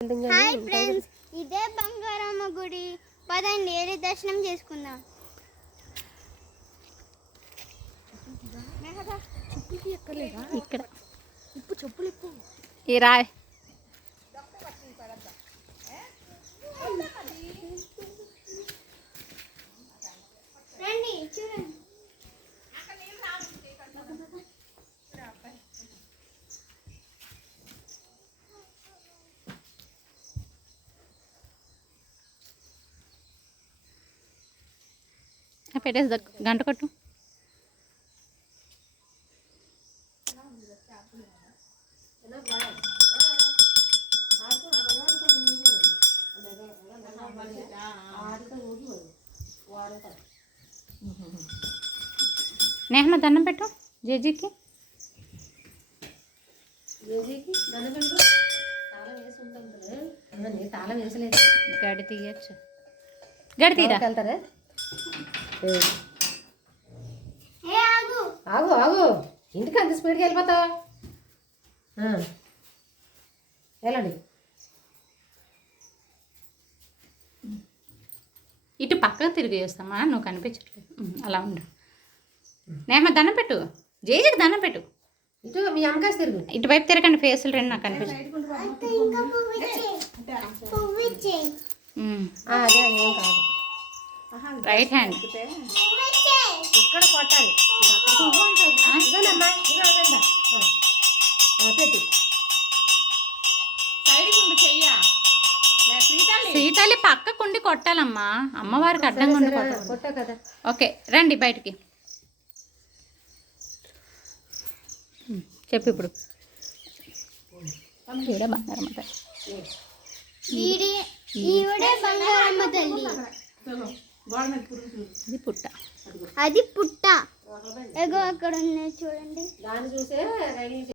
Hi friends, ఇదే బంగారమ్మ గుడి. పదండి వెళ్ళి దర్శనం చేసుకుందాం. ఇక్కడ ఇప్పు చెప్పులు ఇప్పు ఈ రాయ్ రండి చూడండి. పెట్టేసి గంట కొట్టు. నేహమ్మ దండం పెట్టు జేజీకి. దండం పెట్టు. తాళం వేసి ఉంటుంది. తాళం వేసలేదు. గడి తీయచ్చు. గడి తీరా వెళ్తారా? ఆగు ఆగు ఆగు, ఇంటికి అంత స్పీడ్గా వెళ్ళిపోతావా? వెళ్ళండి. ఇటు పక్కకు తిరిగి వేస్తామా, నువ్వు కనిపించట్లేదు. అలా ఉండు. నేహమ్మ దండం పెట్టు, జేజీకి దండం పెట్టు. ఇటు మీ అమ్మకాసి తిరుగు. ఇటువైపు తిరగండి, ఫేసులు రెండు నాకు కనిపించదు. అదే ఏం కాదు. రైట్ హ్యాండ్ ఇక్కడ కొట్టాలి. ఇదోనమ్మా, పెట్టి సీతాలి పక్కకుండి కొట్టాలమ్మా, అమ్మవారికి అడ్డంగా ఉండి కొట్టా కదా. ఓకే రండి బయటికి. చెప్పు ఇప్పుడు. ఈవిడే బంగారమ్మ తల్లి. ఈవిడే బంగారమ్మ తల్లి. ఇది పుట్ట. అది పుట్ట. ఎగో అక్కడ ఉన్నాయి చూడండి. దాన్ని చూసే